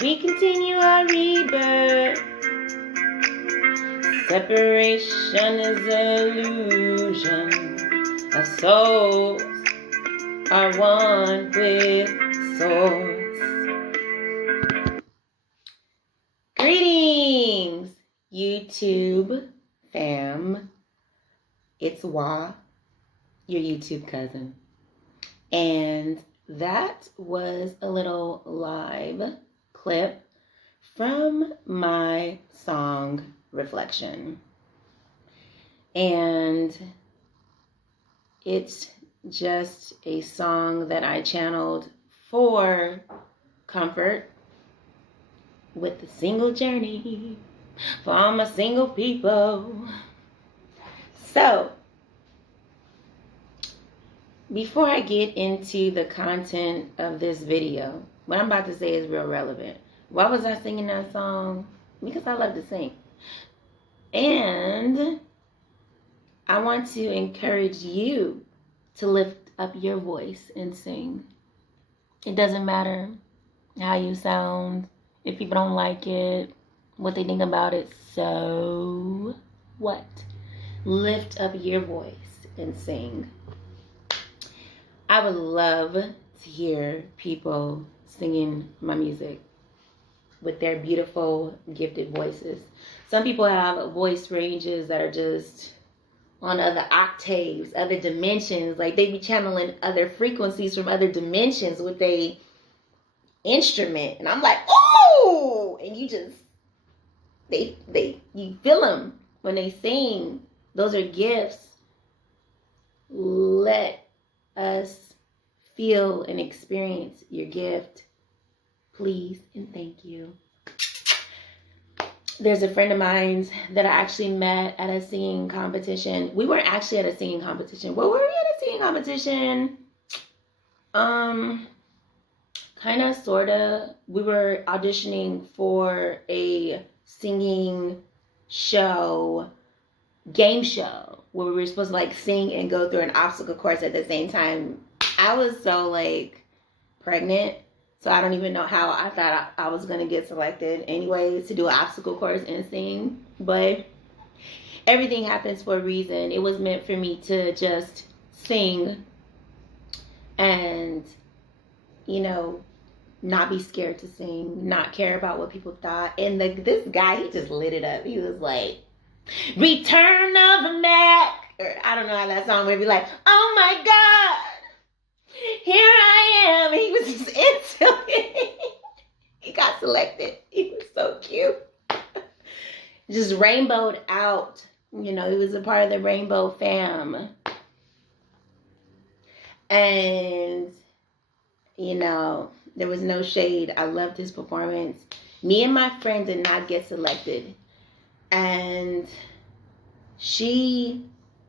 We continue our rebirth. Separation is illusion. Our souls are one with Source. Greetings, YouTube fam. It's Wah, your YouTube cousin. And that was a little live clip from my song Reflection. And it's just a song that I channeled for comfort with the single journey for all my single people. So, before I get into the content of this video, what I'm about to say is real relevant. Why was I singing that song? Because I love to sing. And I want to encourage you to lift up your voice and sing. It doesn't matter how you sound, if people don't like it, what they think about it, so what? Lift up your voice and sing. I would love to hear people singing my music with their beautiful, gifted voices. Some people have voice ranges that are just on other octaves, other dimensions. Like they be channeling other frequencies from other dimensions with a instrument. And I'm like, oh! And you just, you feel them when they sing. Those are gifts. Let us feel and experience your gift, please and thank you. There's a friend of mine that I actually met at a singing competition. We weren't actually at a singing competition. Well, were we at a singing competition? Kind of, sort of. We were auditioning for a singing show, game show, where we were supposed to like sing and go through an obstacle course at the same time. I was so like pregnant, so I don't even know how I thought I was gonna get selected anyways to do an obstacle course and sing. But everything happens for a reason. It was meant for me to just sing and, you know, not be scared to sing, not care about what people thought. And this guy, he just lit it up. He was like, Return of the Mac, or I don't know how that song would be like, oh my God, here I am. He was just into it. He got selected. He was so cute. Just rainbowed out. You know, he was a part of the Rainbow Fam. And, you know, there was no shade. I loved his performance. Me and my friend did not get selected. And she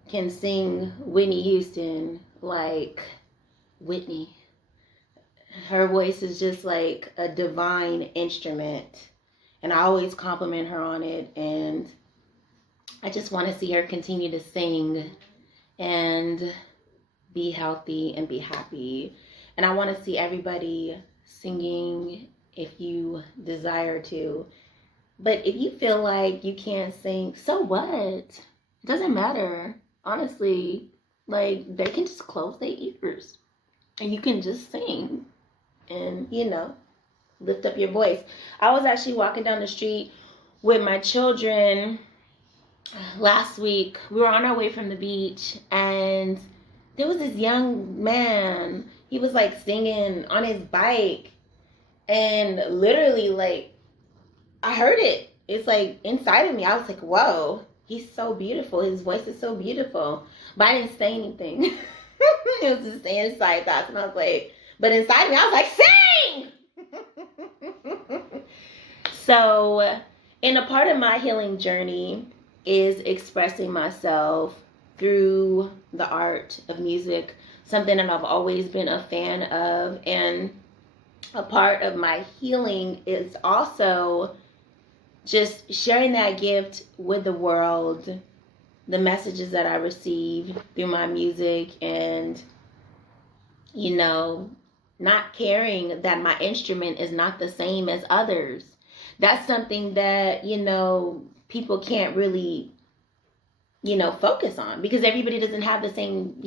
can sing Whitney Houston like Whitney. Her voice is just like a divine instrument. And I always compliment her on it. And I just want to see her continue to sing and be healthy and be happy. And I want to see everybody singing if you desire to. But if you feel like you can't sing, so what? It doesn't matter. Honestly, like they can just close their ears and you can just sing and, you know, lift up your voice. I was actually walking down the street with my children last week. We were on our way from the beach and there was this young man. He was like singing on his bike and literally like I heard it. It's like inside of me. I was like, whoa, he's so beautiful. His voice is so beautiful. But I didn't say anything. It was just inside thoughts. And I was like, but inside me, I was like, sing! So, and a part of my healing journey is expressing myself through the art of music, something that I've always been a fan of. And a part of my healing is also just sharing that gift with the world, the messages that I receive through my music, and, you know, not caring that my instrument is not the same as others. That's something that, people can't really, focus on, because everybody doesn't have the same,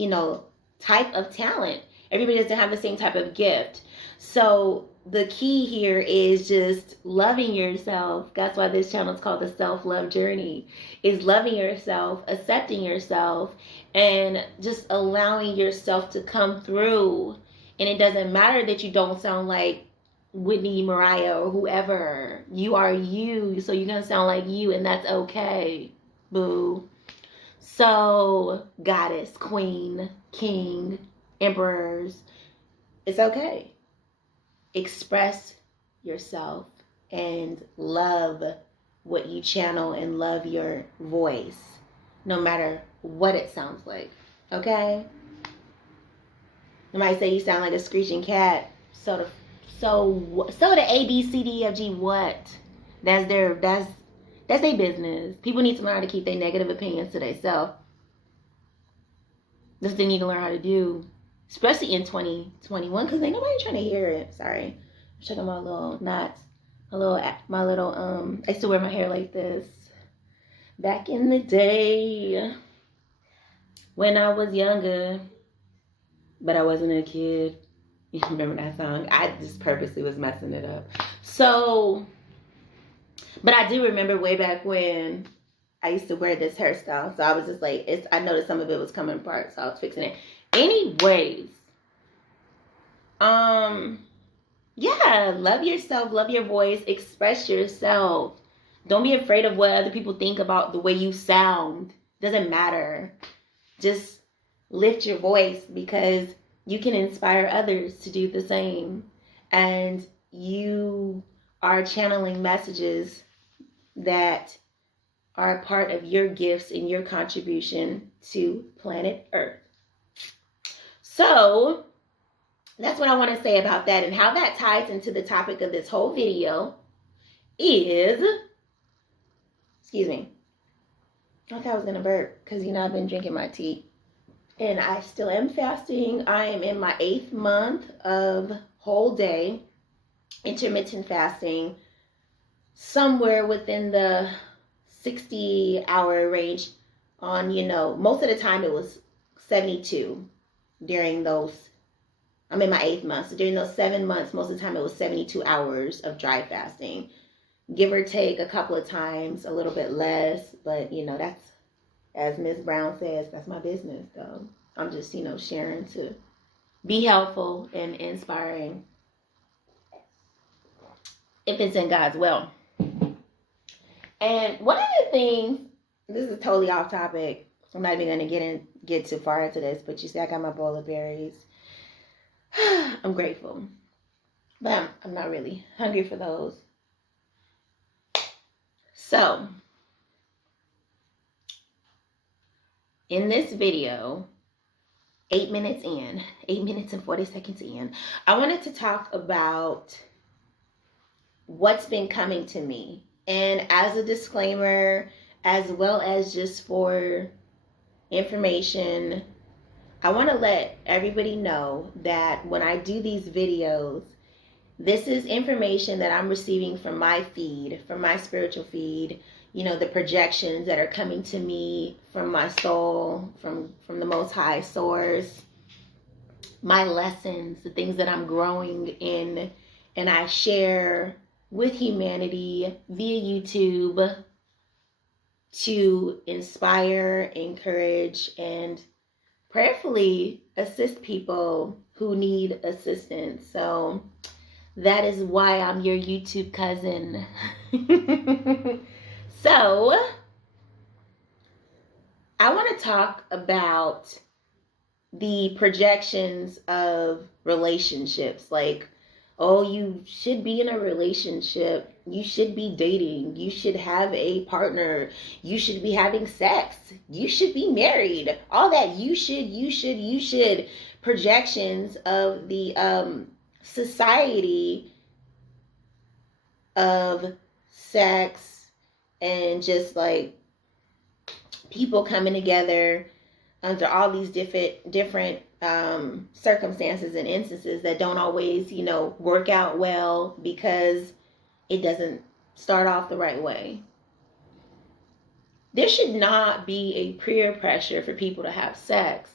type of talent. Everybody doesn't have the same type of gift. So the key here is just loving yourself. That's why this channel is called the Self-Love Journey, is loving yourself, accepting yourself, and just allowing yourself to come through. And it doesn't matter that you don't sound like Whitney, Mariah, or whoever. You are you, so you're going to sound like you, and that's okay, boo. So, goddess, queen, king, emperors, it's okay. Express yourself and love what you channel, and love your voice, no matter what it sounds like, okay? You might say you sound like a screeching cat. So the A, B, C, D, F, G, what? That's their business. People need to learn how to keep their negative opinions to themselves. That's what they need to learn how to do, especially in 2021, because ain't nobody trying to hear it. Sorry, I'm checking my little knots, I used to wear my hair like this back in the day when I was younger, but I wasn't a kid. You remember that song? I just purposely was messing it up. So, but I do remember way back when I used to wear this hairstyle. So I was just like, I noticed some of it was coming apart, so I was fixing it. Anyways, yeah, love yourself, love your voice, express yourself. Don't be afraid of what other people think about the way you sound. Doesn't matter. Just lift your voice, because you can inspire others to do the same. And you are channeling messages that are a part of your gifts and your contribution to planet Earth. So that's what I want to say about that, and how that ties into the topic of this whole video is, excuse me, I thought I was going to burp, because, I've been drinking my tea. And I still am fasting. I am in my 8th month of whole day intermittent fasting, somewhere within the 60-hour range. On, most of the time it was 72 during those. I'm in my 8th month. So during those 7 months, most of the time it was 72 hours of dry fasting. Give or take a couple of times, a little bit less. But, that's, as Ms. Brown says, that's my business, though. I'm just, sharing to be helpful and inspiring, if it's in God's will. And one of the things, this is totally off topic. I'm not even going to get too far into this, but you see, I got my bowl of berries. I'm grateful, but I'm not really hungry for those. So, in this video, 8 minutes and 40 seconds in, I wanted to talk about what's been coming to me. And as a disclaimer, as well as just for information, I want to let everybody know that when I do these videos, this is information that I'm receiving from my feed, from my spiritual feed, the projections that are coming to me from my soul, from the Most High Source, my lessons, the things that I'm growing in, and I share with humanity via YouTube to inspire, encourage, and prayerfully assist people who need assistance. So that is why I'm your YouTube cousin. So I want to talk about the projections of relationships. Like, oh, you should be in a relationship. You should be dating. You should have a partner. You should be having sex. You should be married. All that you should. Projections of the society of sex and just like people coming together under all these different circumstances and instances that don't always, work out well because it doesn't start off the right way. There should not be a peer pressure for people to have sex.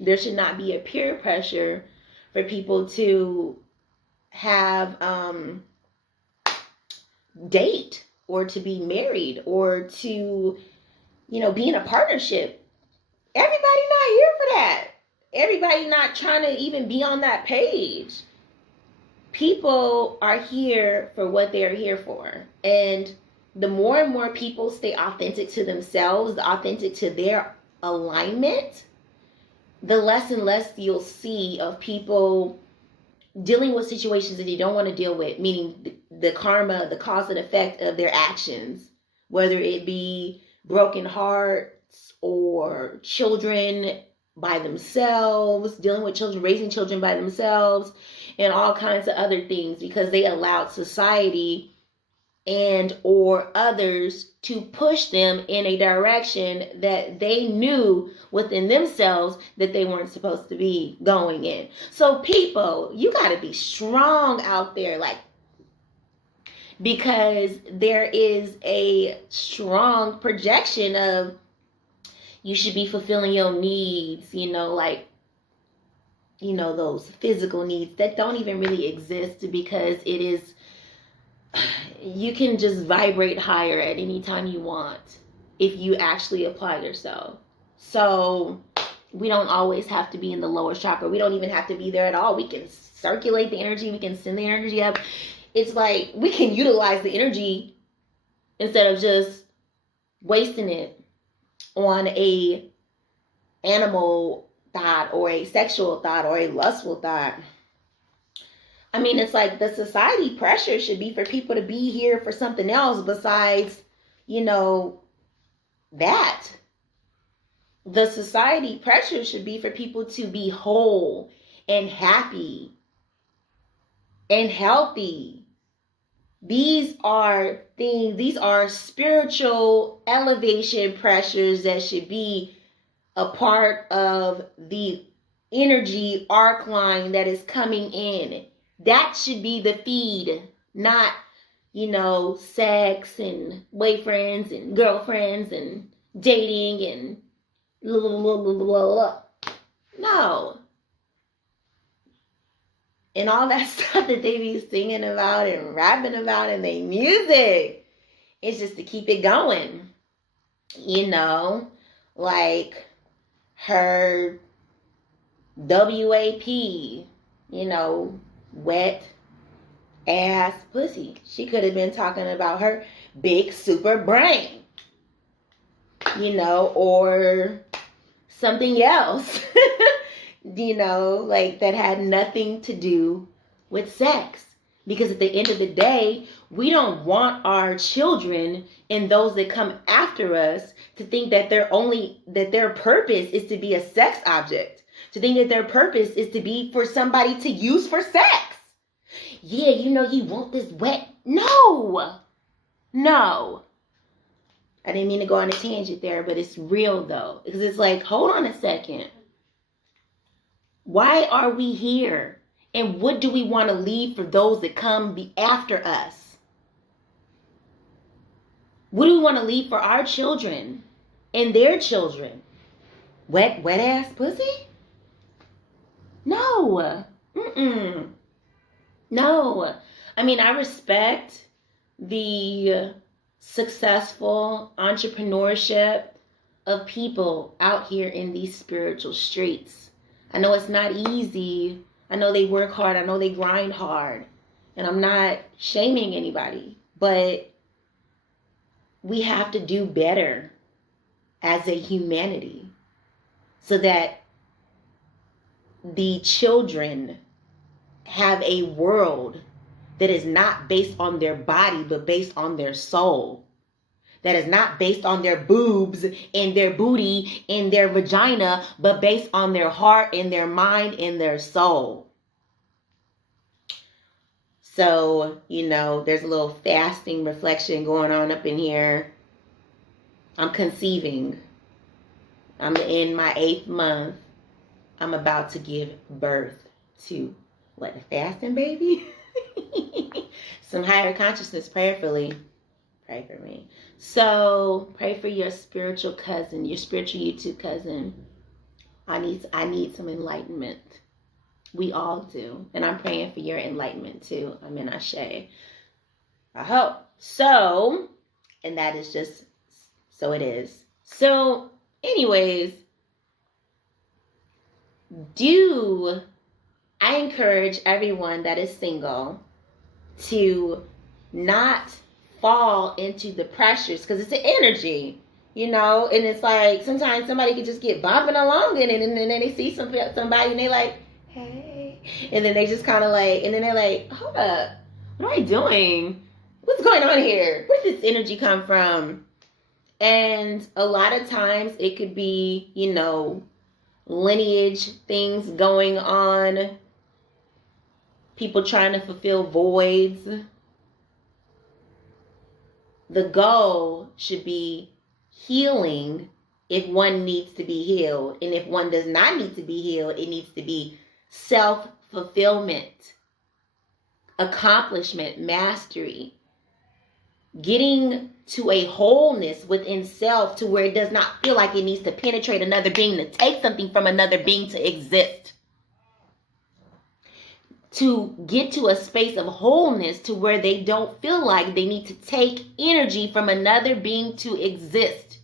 There should not be a peer pressure for people to have date or to be married or to, be in a partnership. Everybody not here for that. Everybody not trying to even be on that page. People are here for what they're here for. And the more and more people stay authentic to themselves, authentic to their alignment, the less and less you'll see of people dealing with situations that they don't want to deal with, meaning the karma, the cause and effect of their actions, whether it be broken hearts or children by themselves, dealing with children, raising children by themselves, and all kinds of other things because they allowed society and or others to push them in a direction that they knew within themselves that they weren't supposed to be going in. So people, you got to be strong out there, because there is a strong projection of you should be fulfilling your needs, those physical needs that don't even really exist because it is, you can just vibrate higher at any time you want if you actually apply yourself. So we don't always have to be in the lower chakra. We don't even have to be there at all. We can circulate the energy. We can send the energy up. It's like we can utilize the energy instead of just wasting it on a animal thought or a sexual thought or a lustful thought. I mean, it's like the society pressure should be for people to be here for something else besides, that. The society pressure should be for people to be whole and happy and healthy. These are things, these are spiritual elevation pressures that should be a part of the energy arc line that is coming in. That should be the feed, not, sex and boyfriends and girlfriends and dating and blah, blah, blah, blah, blah, blah. No. And all that stuff that they be singing about and rapping about in their music. It's just to keep it going. Like her WAP, wet ass pussy. She could have been talking about her big super brain, or something else, that had nothing to do with sex. Because at the end of the day, we don't want our children and those that come after us to think that their purpose is to be a sex object. To think that their purpose is to be for somebody to use for sex. Yeah, you want this wet. No. I didn't mean to go on a tangent there, but it's real though. Because it's like, hold on a second. Why are we here? And what do we want to leave for those that come after us? What do we want to leave for our children and their children? Wet ass pussy? No. No. I mean, I respect the successful entrepreneurship of people out here in these spiritual streets. I know it's not easy. I know they work hard. I know they grind hard. And I'm not shaming anybody. But we have to do better as a humanity so that the children have a world that is not based on their body, but based on their soul. That is not based on their boobs and their booty and their vagina, but based on their heart and their mind and their soul. So, there's a little fasting reflection going on up in here. I'm conceiving. I'm in my 8th month. I'm about to give birth to what, a fasting baby? Some higher consciousness prayerfully. Pray for me. So pray for your spiritual cousin, your spiritual YouTube cousin. I need some enlightenment. We all do. And I'm praying for your enlightenment too. I'm in Ashe. I hope. So, and that is just, so it is. So, anyways, I encourage everyone that is single to not fall into the pressures, because it's an energy, and it's like sometimes somebody could just get bumping along in it, and then they see somebody and they like, hey, and then they just kind of like, and then they're like, hold up, what am I doing? What's going on here? Where did this energy come from? And a lot of times it could be, lineage things going on, people trying to fulfill voids. The goal should be healing if one needs to be healed. And if one does not need to be healed, it needs to be self-fulfillment, accomplishment, mastery, getting to a wholeness within self to where it does not feel like it needs to penetrate another being, to take something from another being to exist. To get to a space of wholeness to where they don't feel like they need to take energy from another being to exist.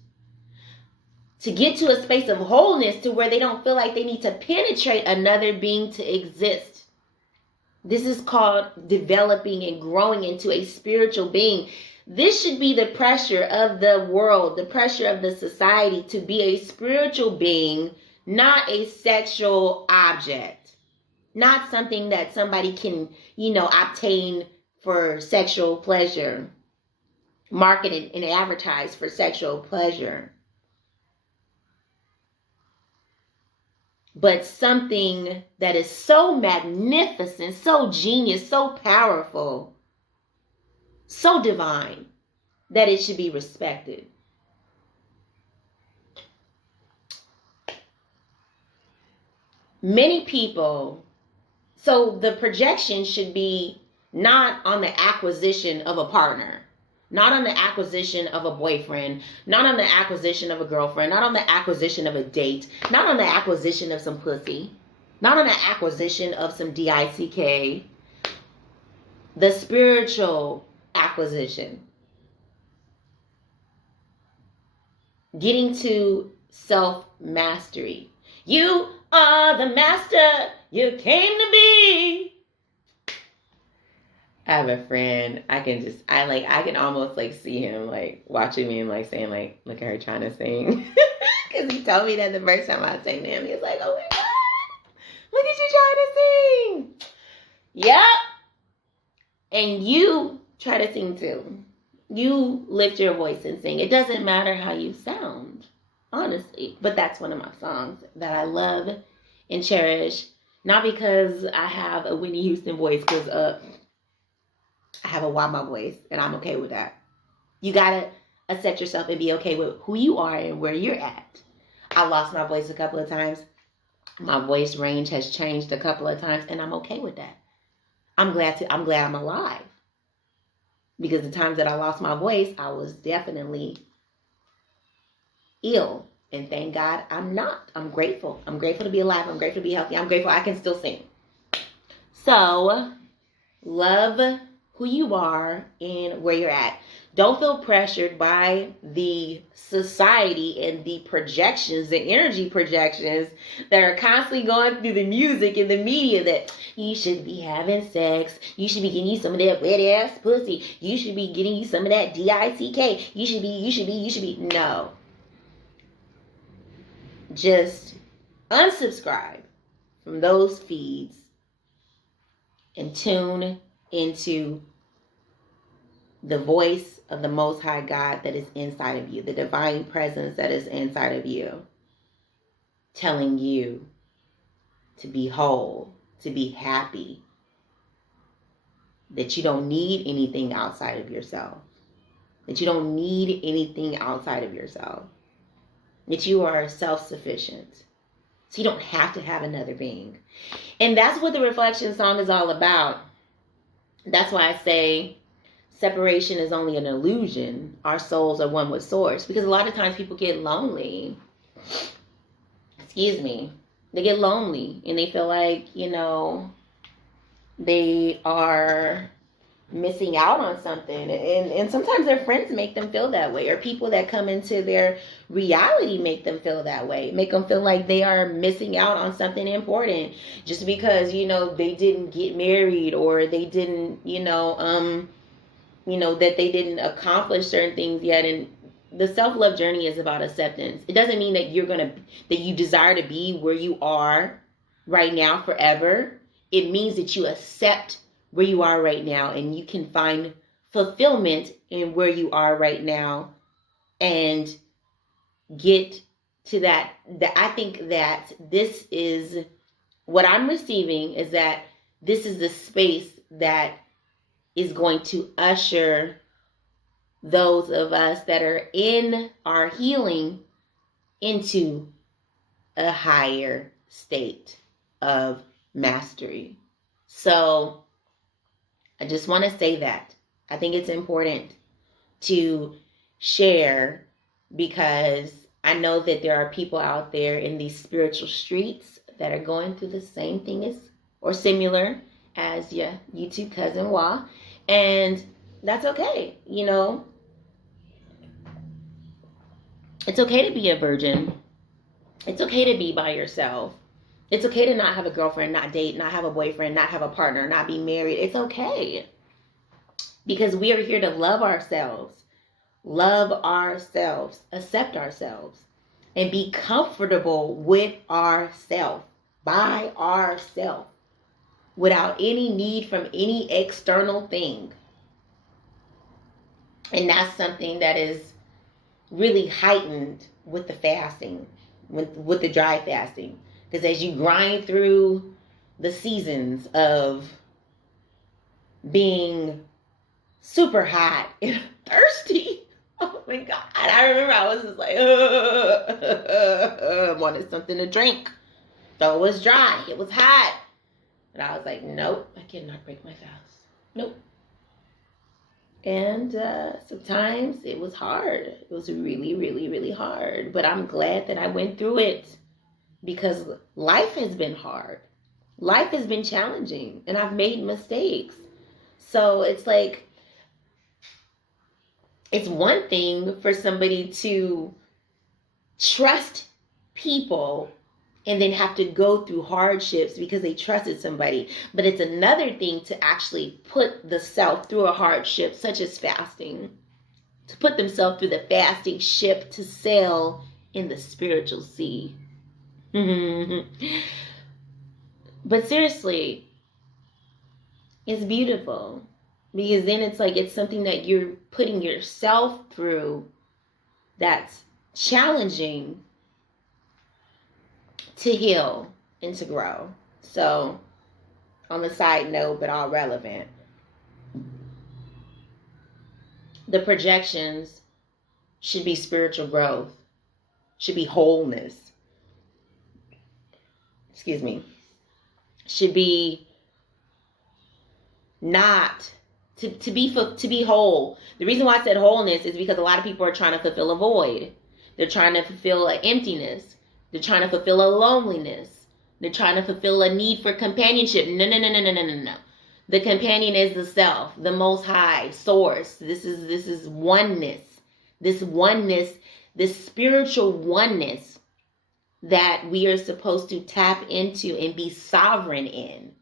To get to a space of wholeness to where they don't feel like they need to penetrate another being to exist. This is called developing and growing into a spiritual being. This should be the pressure of the world, the pressure of the society, to be a spiritual being, not a sexual object. Not something that somebody can, obtain for sexual pleasure, marketed and advertised for sexual pleasure. But something that is so magnificent, so genius, so powerful, so divine, that it should be respected. Many people, so the projection should be not on the acquisition of a partner, not on the acquisition of a boyfriend, not on the acquisition of a girlfriend, not on the acquisition of a date, not on the acquisition of some pussy, not on the acquisition of some DICK. The spiritual acquisition. Getting to self-mastery. You are the master you came to be. I have a friend, I can almost see him watching me and saying look at her trying to sing. Because he told me that the first time I sang to him, he was like, oh my God, look at you trying to sing. Yep. And you try to sing too. You lift your voice and sing. It doesn't matter how you sound, honestly. But that's one of my songs that I love and cherish. Not because I have a Whitney Houston voice, because I have a Wama voice, and I'm okay with that. You gotta accept yourself and be okay with who you are and where you're at. I lost my voice a couple of times. My voice range has changed a couple of times, and I'm okay with that. I'm glad I'm alive. Because the times that I lost my voice, I was definitely ill. And thank God I'm not. I'm grateful. I'm grateful to be alive. I'm grateful to be healthy. I'm grateful I can still sing. So, love who you are and where you're at. Don't feel pressured by the society and the projections, the energy projections that are constantly going through the music and the media that you should be having sex. You should be getting you some of that wet ass pussy. You should be getting you some of that DICK. You should be. No. Just unsubscribe from those feeds and tune into the voice of the Most High God that is inside of you, the divine presence that is inside of you, telling you to be whole, to be happy, that you don't need anything outside of yourself, that you don't need anything outside of yourself, that you are self-sufficient. So you don't have to have another being. And that's what the reflection song is all about. That's why I say separation is only an illusion. Our souls are one with source. Because a lot of times people get lonely. Excuse me. They get lonely and they feel like, they are missing out on something, and sometimes their friends make them feel that way, or people that come into their reality make them feel that way, make them feel like they are missing out on something important just because they didn't get married, or they didn't that they didn't accomplish certain things yet. And the self-love journey is about acceptance. It doesn't mean that that you desire to be where you are right now forever. It means that you accept where you are right now, and you can find fulfillment in where you are right now and get to that. I think that this is what I'm receiving, is that this is the space that is going to usher those of us that are in our healing into a higher state of mastery. So I just want to say that I think it's important to share, because I know that there are people out there in these spiritual streets that are going through the same thing as, or similar as, your YouTube cousin Wa. And that's okay. It's okay to be a virgin. It's okay to be by yourself. It's okay to not have a girlfriend, not date, not have a boyfriend, not have a partner, not be married. It's okay. Because we are here to love ourselves, accept ourselves, and be comfortable with ourselves, by ourselves, without any need from any external thing. And that's something that is really heightened with the fasting, with the dry fasting. Because as you grind through the seasons of being super hot and thirsty, oh my God, I remember I was just like, wanted something to drink. So it was dry, it was hot. And I was like, nope, I cannot break my fast. Nope. And sometimes it was hard. It was really, really, really hard. But I'm glad that I went through it, because life has been hard. Life has been challenging, and I've made mistakes. So it's like, it's one thing for somebody to trust people and then have to go through hardships because they trusted somebody. But it's another thing to actually put the self through a hardship, such as fasting, to put themselves through the fasting ship to sail in the spiritual sea. But seriously, it's beautiful, because then it's like, it's something that you're putting yourself through that's challenging to heal and to grow. So, on the side note, but all relevant, the projections should be spiritual growth, should be wholeness. Excuse me. Should be not to be whole. The reason why I said wholeness is because a lot of people are trying to fulfill a void. They're trying to fulfill an emptiness. They're trying to fulfill a loneliness. They're trying to fulfill a need for companionship. No. The companion is the self, the most high source. This is oneness. This oneness, this spiritual oneness that we are supposed to tap into and be sovereign in.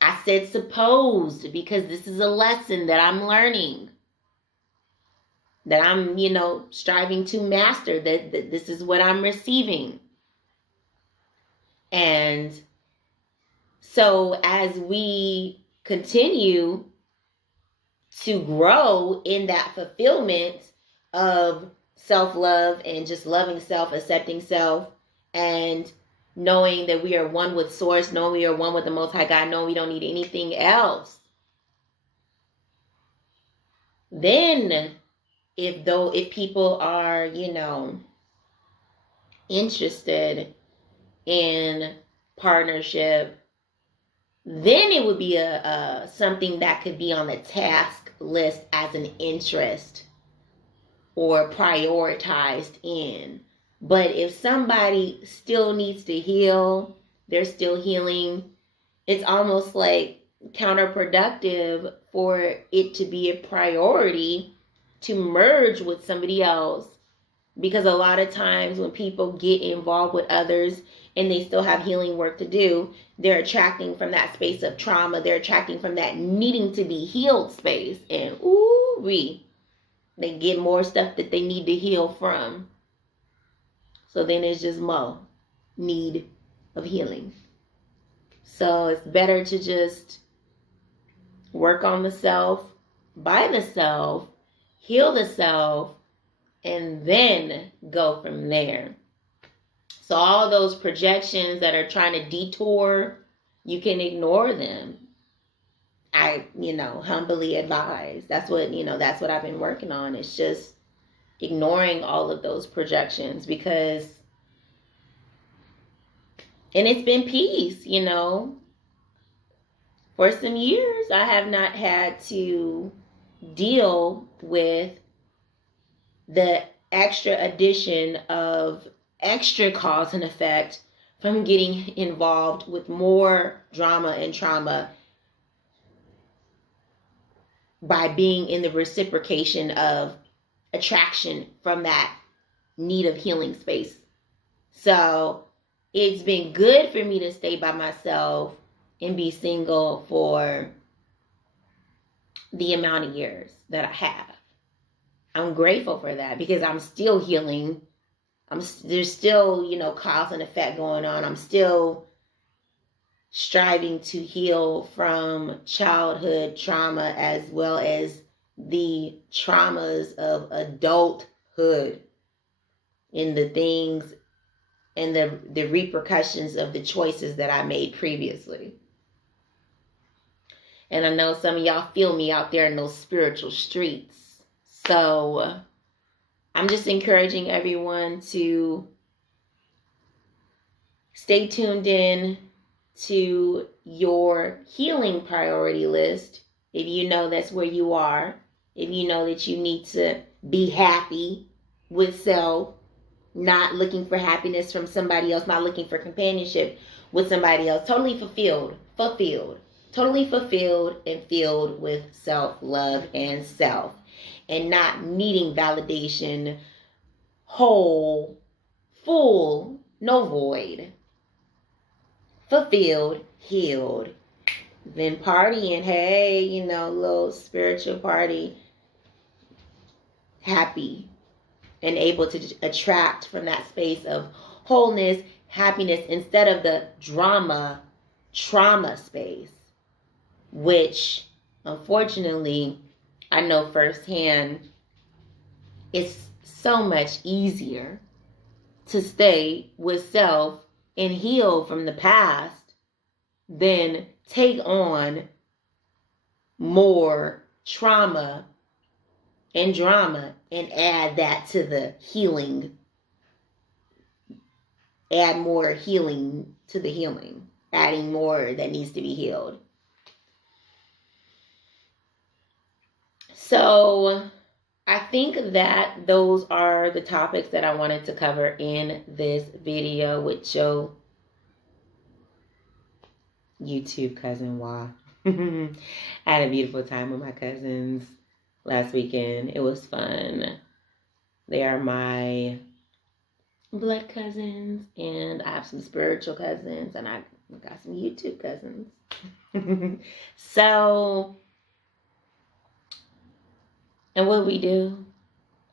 I said supposed because this is a lesson that I'm learning, that I'm, striving to master, that this is what I'm receiving. And so as we continue to grow in that fulfillment of self-love and just loving self, accepting self, and knowing that we are one with source, knowing we are one with the Most High God, knowing we don't need anything else, then if people are, interested in partnership, then it would be a something that could be on the task list as an interest or prioritized in. But if somebody still needs to heal, they're still healing, it's almost like counterproductive for it to be a priority to merge with somebody else. Because a lot of times when people get involved with others and they still have healing work to do, they're attracting from that space of trauma. They're attracting from that needing to be healed space. And they get more stuff that they need to heal from. So then it's just more need of healing. So it's better to just work on the self, by the self, heal the self, and then go from there. So all those projections that are trying to detour, you can ignore them. I, humbly advise. That's what I've been working on. It's just ignoring all of those projections because, and it's been peace, For some years, I have not had to deal with the extra addition of extra cause and effect from getting involved with more drama and trauma by being in the reciprocation of attraction from that need of healing space. So it's been good for me to stay by myself and be single for the amount of years that I have. I'm grateful for that because I'm still healing. There's still, cause and effect going on. I'm still striving to heal from childhood trauma as well as the traumas of adulthood in the things and the repercussions of the choices that I made previously. And I know some of y'all feel me out there in those spiritual streets. So I'm just encouraging everyone to stay tuned in to your healing priority list. If you know that's where you are, if you know that you need to be happy with self, not looking for happiness from somebody else, not looking for companionship with somebody else, totally totally fulfilled and filled with self-love and self, and not needing validation, whole, full, no void, fulfilled, healed, then partying, hey, little spiritual party, happy, and able to attract from that space of wholeness, happiness, instead of the trauma space, which unfortunately I know firsthand it's so much easier to stay with self and heal from the past than take on more trauma and drama and add that to the healing. Add more healing to the healing. Adding more that needs to be healed. So I think that those are the topics that I wanted to cover in this video with your YouTube cousin Wah. I had a beautiful time with my cousins last weekend. It was fun. They are my blood cousins, and I have some spiritual cousins, and I got some YouTube cousins. So, and what we do?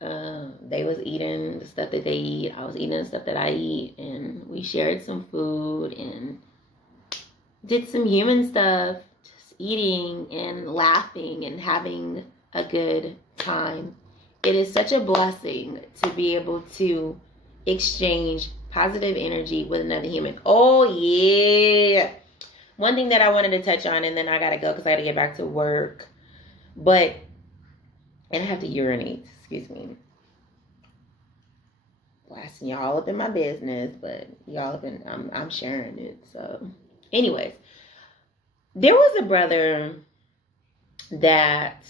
They was eating the stuff that they eat. I was eating the stuff that I eat, and we shared some food and did some human stuff, just eating and laughing and having a good time. It is such a blessing to be able to exchange positive energy with another human. Oh, yeah. One thing that I wanted to touch on, and then I got to go because I got to get back to work. And I have to urinate. Excuse me. blasting y'all up in my business, but y'all have been, I'm sharing it. So, anyways, there was a brother that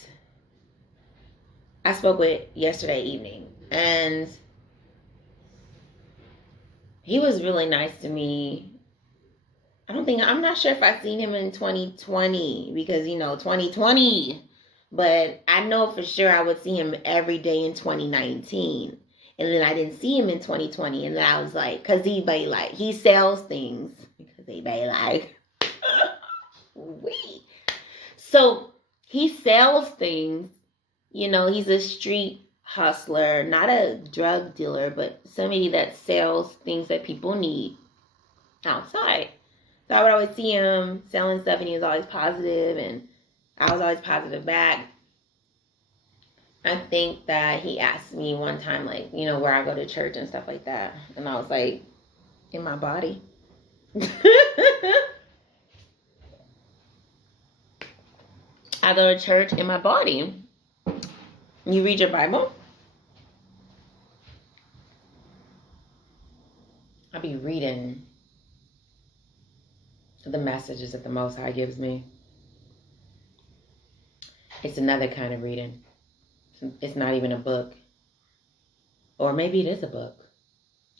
I spoke with yesterday evening, and he was really nice to me. I'm not sure if I seen him in 2020 because, 2020, but I know for sure I would see him every day in 2019. And then I didn't see him in 2020. And then I was like, because he sells things. Because he be like, wait. So he sells things, he's a street hustler, not a drug dealer, but somebody that sells things that people need outside. So I would always see him selling stuff, and he was always positive, and I was always positive back. I think that he asked me one time, like, where I go to church and stuff like that. And I was like, in my body. I go to church in my body. You read your Bible? I'll be reading the messages that the Most High gives me. It's another kind of reading. It's not even a book. Or maybe it is a book.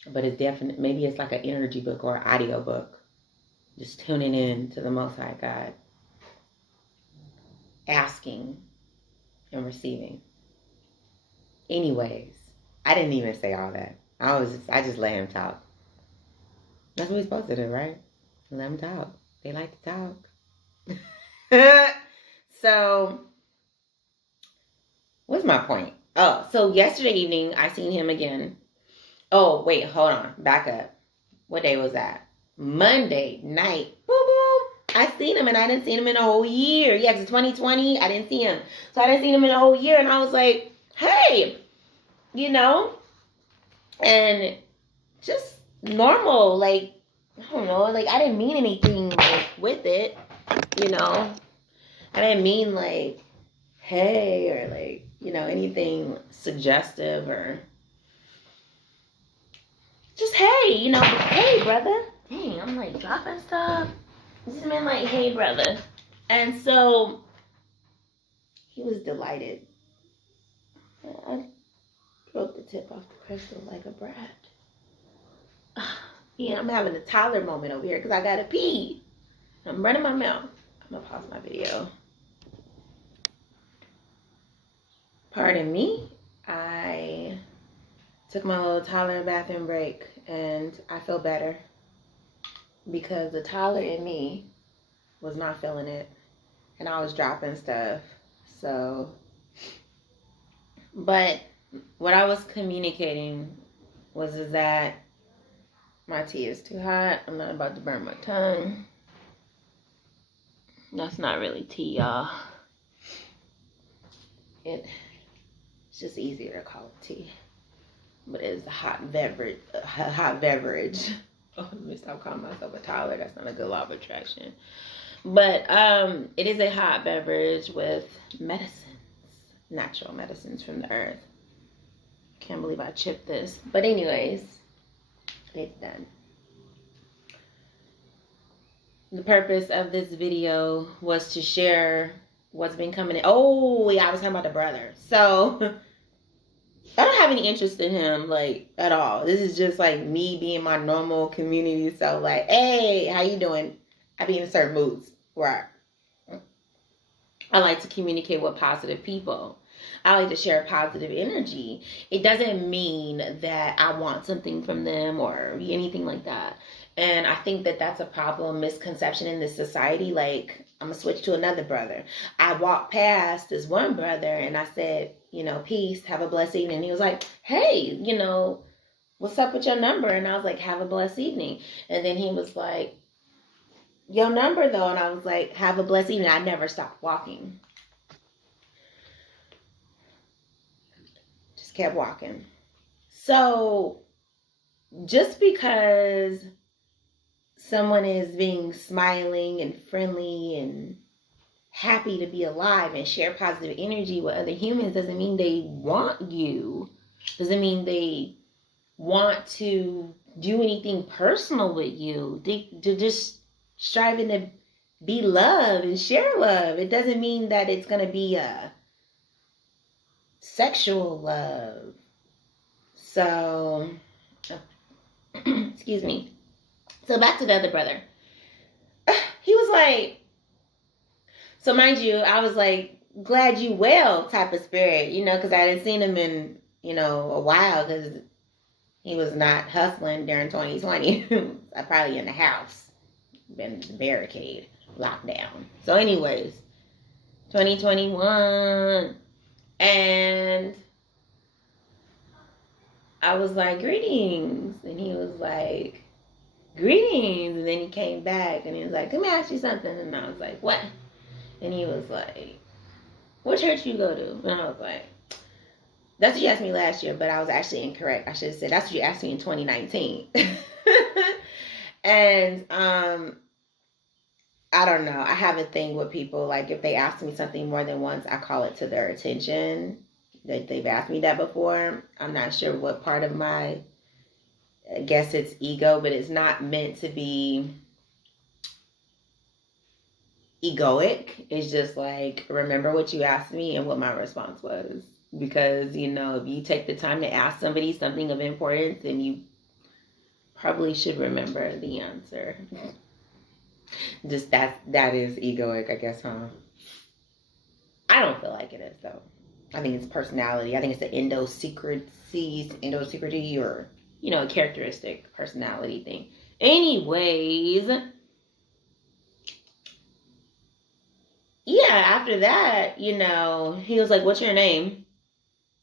But it's definitely, maybe it's like an energy book or an audio book. Just tuning in to the Most High God. Asking and receiving. Anyways, I didn't even say all that. I just let him talk. That's what we're supposed to do, right? Let them talk. They like to talk. So, what's my point? Oh, so yesterday evening, I seen him again. Oh, wait, hold on. Back up. What day was that? Monday night. Boom, boom. I seen him, and I didn't see him in a whole year. Yeah, it's 2020. I didn't see him. So I didn't see him in a whole year, and I was like, hey, and just normal, like, I don't know, like, I didn't mean anything, like, with it, I didn't mean, like, hey, or, like, anything suggestive, or just, hey, hey, brother. Dang, I'm, like, dropping stuff. This man, like, hey, brother. And so, he was delighted. I broke the tip off the crystal like a brat. Yeah, I'm having a toddler moment over here because I gotta pee. I'm running my mouth. I'm gonna pause my video. Pardon me. I took my little toddler bathroom break, and I feel better because the toddler in me was not feeling it, and I was dropping stuff. So, but what I was communicating is that my tea is too hot. I'm not about to burn my tongue. That's not really tea, y'all. It's just easier to call it tea. But it's a hot beverage. Oh, let me stop calling myself a toddler. That's not a good law of attraction. But it is a hot beverage with medicines. Natural medicines from the earth. Can't believe I chipped this. But anyways, it's done. The purpose of this video was to share what's been coming in. Oh, yeah, I was talking about the brother. So, I don't have any interest in him, like, at all. This is just, like, me being my normal community self. Like, hey, how you doing? I be in certain moods where I like to communicate with positive people. I like to share positive energy. It doesn't mean that I want something from them or anything like that. And I think that that's a problem, misconception in this society. Like, I'm going to switch to another brother. I walked past this one brother and I said, peace, have a blessed evening. And he was like, hey, what's up with your number? And I was like, have a blessed evening. And then he was like, your number though? And I was like, have a blessed evening. I never stopped walking. Just kept walking. So just because someone is being smiling and friendly and happy to be alive and share positive energy with other humans doesn't mean they want you. Doesn't mean they want to do anything personal with you. They're just striving to be love and share love. It doesn't mean that it's going to be a sexual love. So, excuse me. So back to the other brother. He was like, so mind you, I was like, glad you well type of spirit, because I hadn't seen him in, a while, because he was not hustling during 2020. I probably in the house, been barricade, locked down. So anyways, 2021, and I was like, greetings. And he was like, greetings. And then he came back and he was like, let me ask you something. And I was like, what? And he was like, what church you go to? And I was like, that's what you asked me last year, but I was actually incorrect. I should have said, that's what you asked me in 2019. And I don't know. I have a thing with people, like if they ask me something more than once, I call it to their attention. They've asked me that before. I'm not sure what part of I guess it's ego, but it's not meant to be egoic. It's just like, remember what you asked me and what my response was. Because, if you take the time to ask somebody something of importance, then you probably should remember the answer. Just that is egoic, I guess, huh? I don't feel like it is, though. I think it's personality. I think it's the endosecrecy, or, a characteristic personality thing. Anyways, yeah, after that, he was like, what's your name?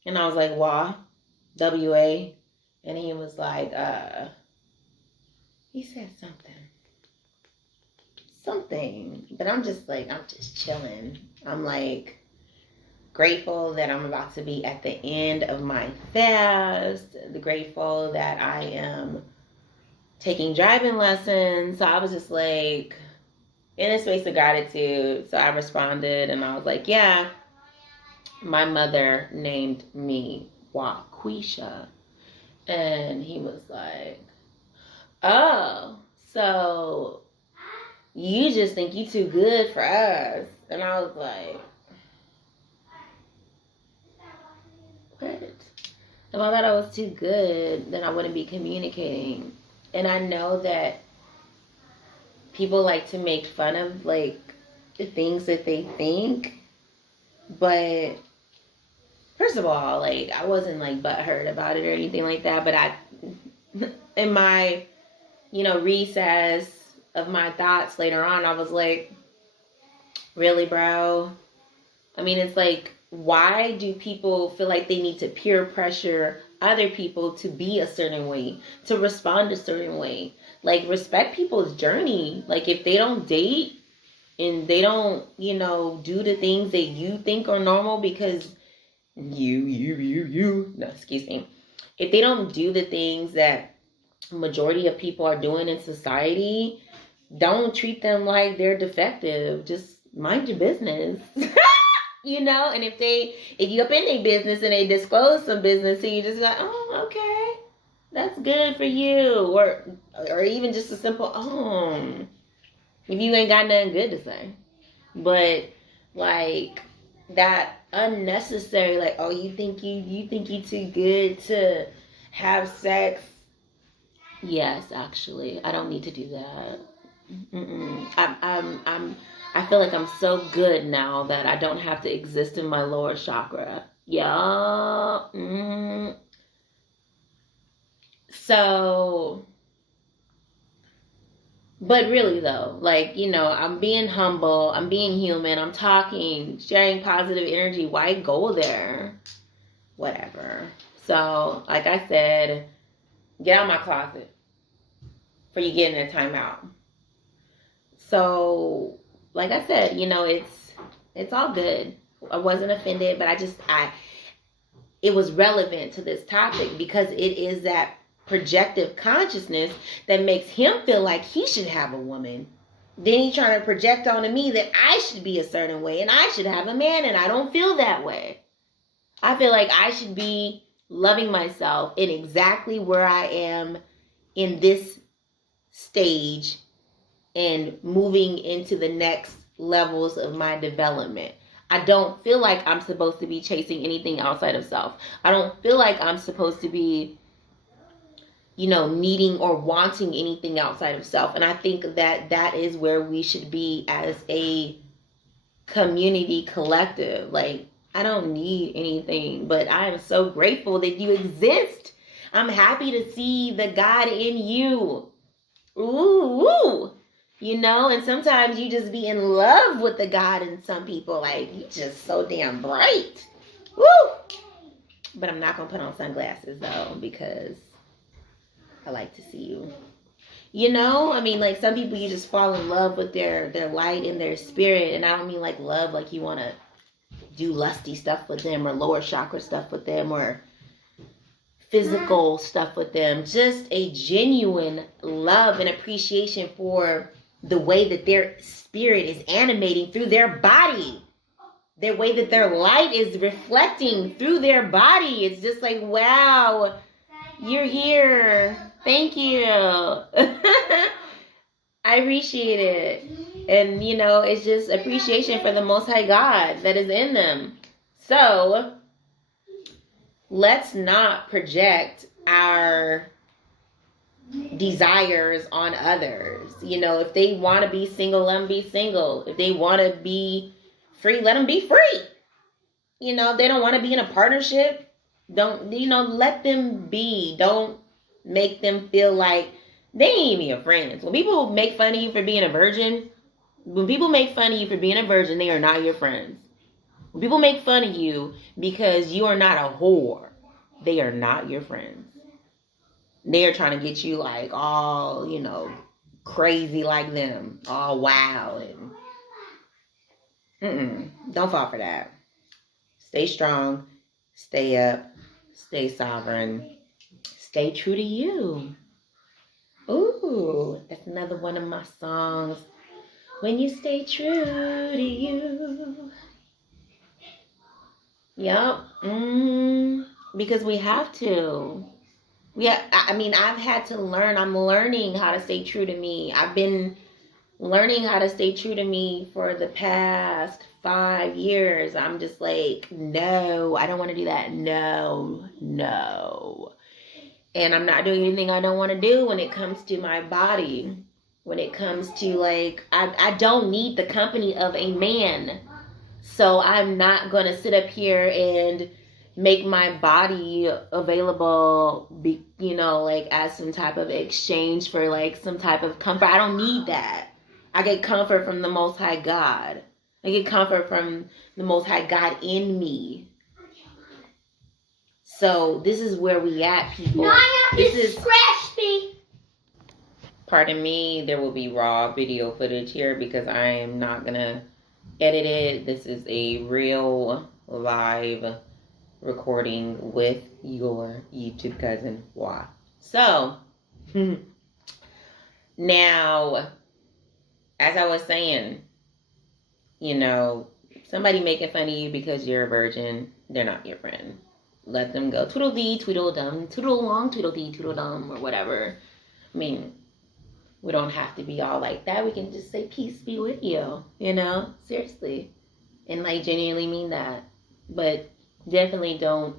And I was like, Wah, W-A. And he was like, he said something. But I'm just chilling. I'm like, grateful that I'm about to be at the end of my fast. Grateful that I am taking driving lessons. So I was just like, in a space of gratitude. So I responded and I was like, yeah, my mother named me Waquisha. And he was like, oh, so you just think you too good for us. And I was like, what? If I thought I was too good, then I wouldn't be communicating. And I know that people like to make fun of, like, the things that they think. But first of all, like, I wasn't, like, butthurt about it or anything like that. But in my, recess of my thoughts later on, I was like, really, bro? I mean, it's like, why do people feel like they need to peer pressure other people to be a certain way, to respond a certain way? Like, respect people's journey. Like, if they don't date and they don't, do the things that you think are normal because no, excuse me. If they don't do the things that majority of people are doing in society, don't treat them like they're defective. Just mind your business. And if you up in their business and they disclose some business, and you just like, oh, okay, that's good for you, or even just a simple, if you ain't got nothing good to say. But like that unnecessary, like, oh, you think you too good to have sex? Yes, actually, I don't need to do that. I feel like I'm so good now that I don't have to exist in my lower chakra. Yeah. So, but really though, like, I'm being humble, I'm being human, I'm talking, sharing positive energy. Why go there? Whatever. So, like I said, get out of my closet for you getting a timeout. So, like I said, it's all good. I wasn't offended, but it was relevant to this topic because it is that projective consciousness that makes him feel like he should have a woman. Then he's trying to project onto me that I should be a certain way and I should have a man, and I don't feel that way. I feel like I should be loving myself in exactly where I am in this stage and moving into the next levels of my development. I don't feel like I'm supposed to be chasing anything outside of self. I don't feel like I'm supposed to be, needing or wanting anything outside of self. And I think that that is where we should be as a community collective. Like, I don't need anything, but I am so grateful that you exist. I'm happy to see the God in you. Ooh. And sometimes you just be in love with the God in some people. Like, you just so damn bright. Woo! But I'm not going to put on sunglasses, though, because I like to see you. Like some people, you just fall in love with their light and their spirit. And I don't mean like love, like you want to do lusty stuff with them or lower chakra stuff with them or physical stuff with them. Just a genuine love and appreciation for the way that their spirit is animating through their body. The way that their light is reflecting through their body. It's just like, wow, you're here. Thank you. I appreciate it. And, it's just appreciation for the Most High God that is in them. So, let's not project our desires on others. If they want to be single, let them be single. If they want to be free, let them be free. If they don't want to be in a partnership, don't, let them be. Don't make them feel like they ain't even your friends. When people make fun of you for being a virgin, they are not your friends. When people make fun of you because you are not a whore, they are not your friends. They are trying to get you like all, crazy like them, all wild. And don't fall for that. Stay strong, stay up, stay sovereign, stay true to you. Ooh, that's another one of my songs. When you stay true to you. Yep. Because we have to. I've had to learn. I'm learning how to stay true to me. I've been learning how to stay true to me for the past 5 years. I'm just like, no, I don't want to do that. No. And I'm not doing anything I don't want to do when it comes to my body. When it comes to like, I don't need the company of a man. So I'm not going to sit up here and make my body available, like as some type of exchange for like some type of comfort. I don't need that. I get comfort from the Most High God. I get comfort from the Most High God in me. So this is where we at, people. This is scratch me. Pardon me, there will be raw video footage here because I am not gonna edit it. This is a real live recording with your YouTube cousin, Wah. So, now, as I was saying, somebody making fun of you because you're a virgin, they're not your friend. Let them go. Tweedledee, tweedledum, tweedledong, tweedledee, tweedledum, or whatever. We don't have to be all like that. We can just say, peace be with you, seriously. And like genuinely mean that. But definitely don't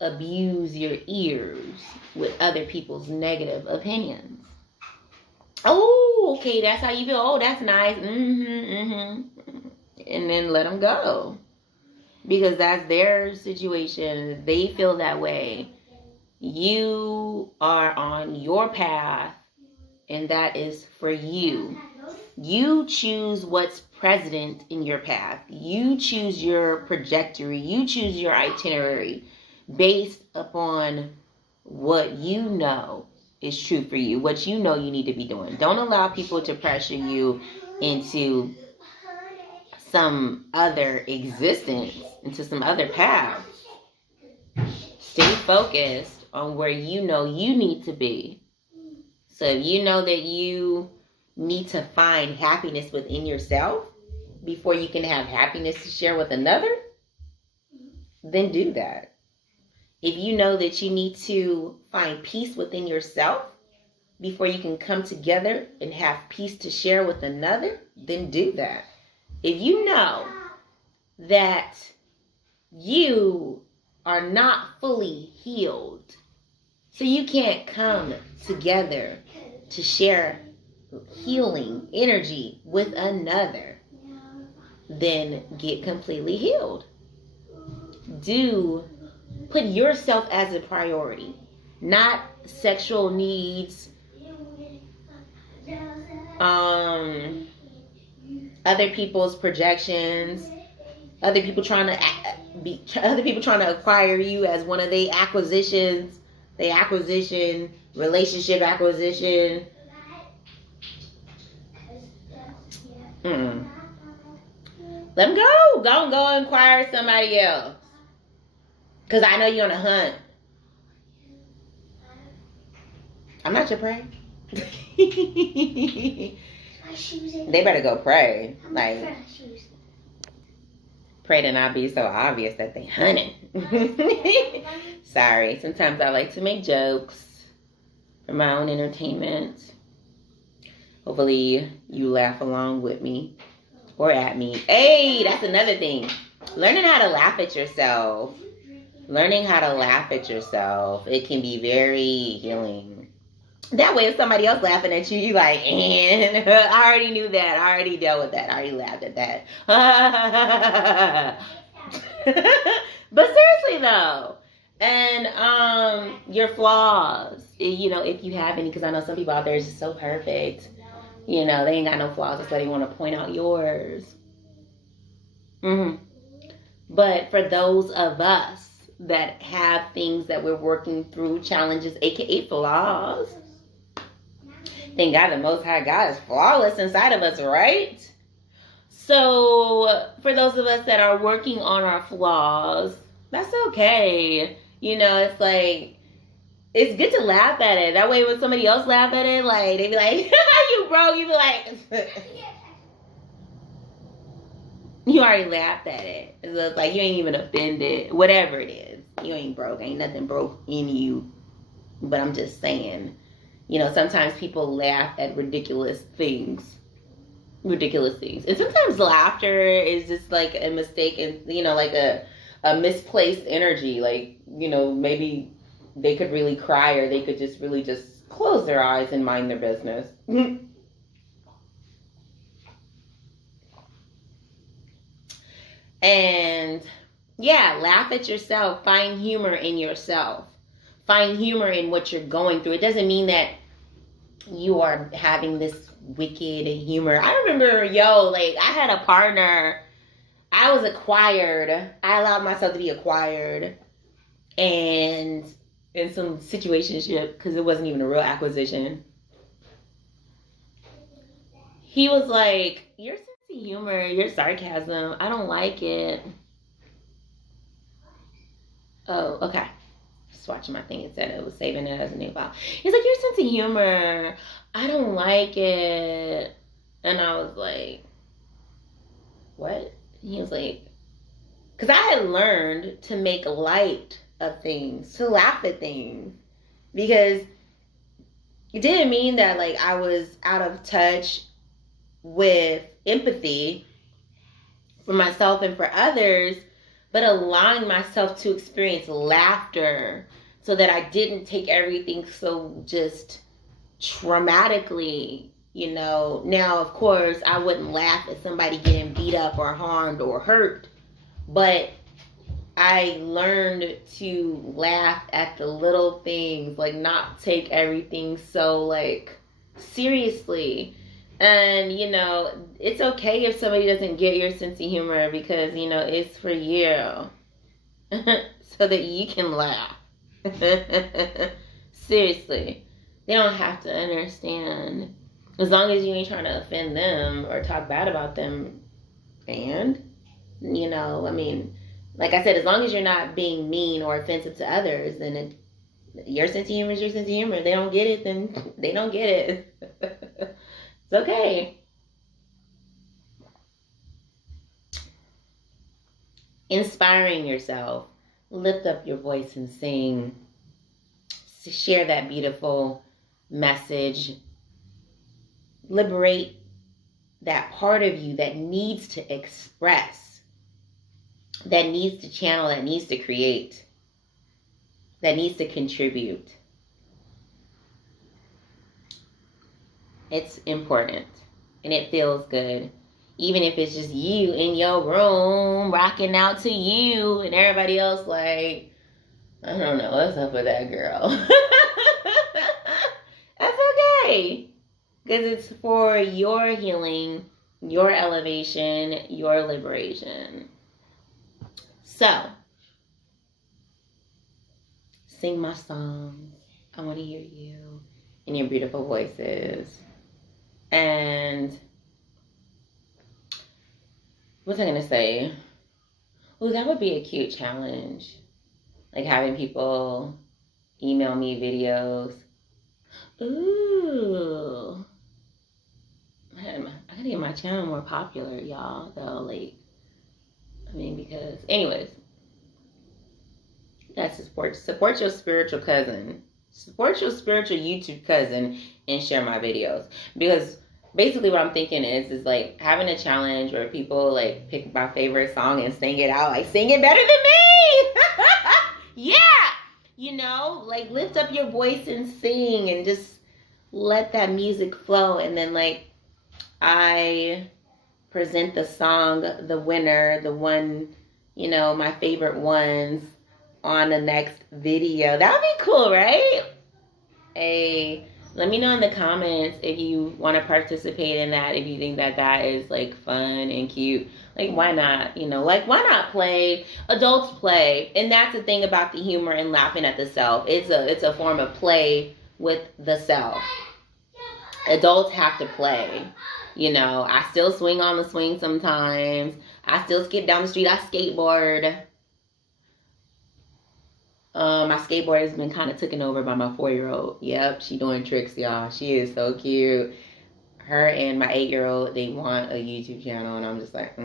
abuse your ears with other people's negative opinions. Oh, okay, that's how you feel. Oh, that's nice. And then let them go. Because that's their situation. They feel that way. You are on your path, and that is for you. You choose what's present in your path. You choose your trajectory. You choose your itinerary based upon what you know is true for you, what you know you need to be doing. Don't allow people to pressure you into some other existence, into some other path. Stay focused on where you know you need to be. So if you know that you need to find happiness within yourself before you can have happiness to share with another, then do that. If you know that you need to find peace within yourself before you can come together and have peace to share with another, then do that. If you know that you are not fully healed, so you can't come together to share healing energy with another, then get completely healed. Put yourself as a priority, not sexual needs, other people's projections, other people trying to acquire you as one of their acquisitions, relationship acquisition. Let them go. Go and acquire somebody else. Because I know you're on a hunt. I'm not your prey. They better go pray. Like, pray to not be so obvious that they hunting. Sorry. Sometimes I like to make jokes for my own entertainment. Hopefully you laugh along with me or at me. Hey, that's another thing. Learning how to laugh at yourself. It can be very healing. That way, if somebody else laughing at you, you like, and I already knew that. I already dealt with that. I already laughed at that. But seriously, though. And your flaws, if you have any, because I know some people out there is just so perfect. They ain't got no flaws. That's why they want to point out yours. But for those of us that have things that we're working through, challenges, aka flaws, thank God the Most High God is flawless inside of us, right? So for those of us that are working on our flaws, that's okay. It's like, it's good to laugh at it. That way when somebody else laugh at it, like, they be like, you broke. You be like, you already laughed at it. So it's like, you ain't even offended. Whatever it is. You ain't broke. Ain't nothing broke in you. But I'm just saying, sometimes people laugh at ridiculous things. And sometimes laughter is just like a mistake and, like a misplaced energy. Like, maybe they could really cry, or they could just really just close their eyes and mind their business. And yeah, laugh at yourself. Find humor in yourself. Find humor in what you're going through. It doesn't mean that you are having this wicked humor. I remember, I had a partner. I was acquired. I allowed myself to be acquired. And in some situationship, because it wasn't even a real acquisition, he was like, your sense of humor, your sarcasm, I don't like it. Oh, okay. Just watching my thing, it said it was saving it as a new file. He's like, your sense of humor, I don't like it. And I was like, what? He was like, because I had learned to make light of things, to laugh at things. Because it didn't mean that, like, I was out of touch with empathy for myself and for others, but allowing myself to experience laughter so that I didn't take everything so just traumatically. Now, of course, I wouldn't laugh at somebody getting beat up or harmed or hurt, but I learned to laugh at the little things, like not take everything so, like, seriously. And, it's okay if somebody doesn't get your sense of humor, because, it's for you. So that you can laugh. Seriously. They don't have to understand. As long as you ain't trying to offend them or talk bad about them. And, like I said, as long as you're not being mean or offensive to others, then your sense of humor is your sense of humor. If they don't get it, then they don't get it. It's okay. Inspiring yourself. lift up your voice and sing. Share that beautiful message. Liberate that part of you that needs to express, that needs to channel, that needs to create, that needs to contribute. It's important and it feels good. Even if it's just you in your room rocking out to you and everybody else like, I don't know what's up with that girl. That's okay. Because it's for your healing, your elevation, your liberation. So, sing my songs. I want to hear you in your beautiful voices. And what was I going to say? Oh, that would be a cute challenge. Like having people email me videos. Ooh. Man, I gotta get my channel more popular, y'all, though. Like, I mean, because, anyways, that's support your spiritual cousin. Support your spiritual YouTube cousin and share my videos. Because basically what I'm thinking is like having a challenge where people like pick my favorite song and sing it out, like sing it better than me. Yeah. Like lift up your voice and sing and just let that music flow. And then like I present the song, the winner, the one, my favorite ones on the next video. That would be cool, right? Hey, let me know in the comments if you want to participate in that, if you think that is like fun and cute. Like, why not? Like, why not play? Adults play. And that's the thing about the humor and laughing at the self. It's a form of play with the self. Adults have to play. I still swing on the swing sometimes. I still skip down the street. I skateboard. My skateboard has been kind of taken over by my 4-year-old. Yep, she doing tricks, y'all. She is so cute. Her and my 8-year-old, they want a YouTube channel, and I'm just like,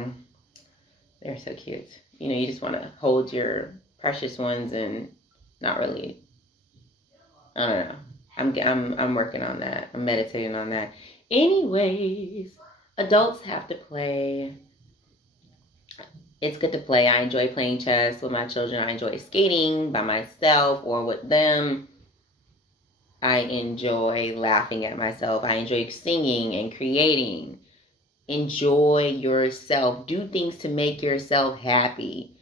they're so cute. You just want to hold your precious ones and not really. I don't know. I'm working on that. I'm meditating on that. Anyways, adults have to play. It's good to play. I enjoy playing chess with my children. I enjoy skating by myself or with them. I enjoy laughing at myself. I enjoy singing and creating. Enjoy yourself. Do things to make yourself happy.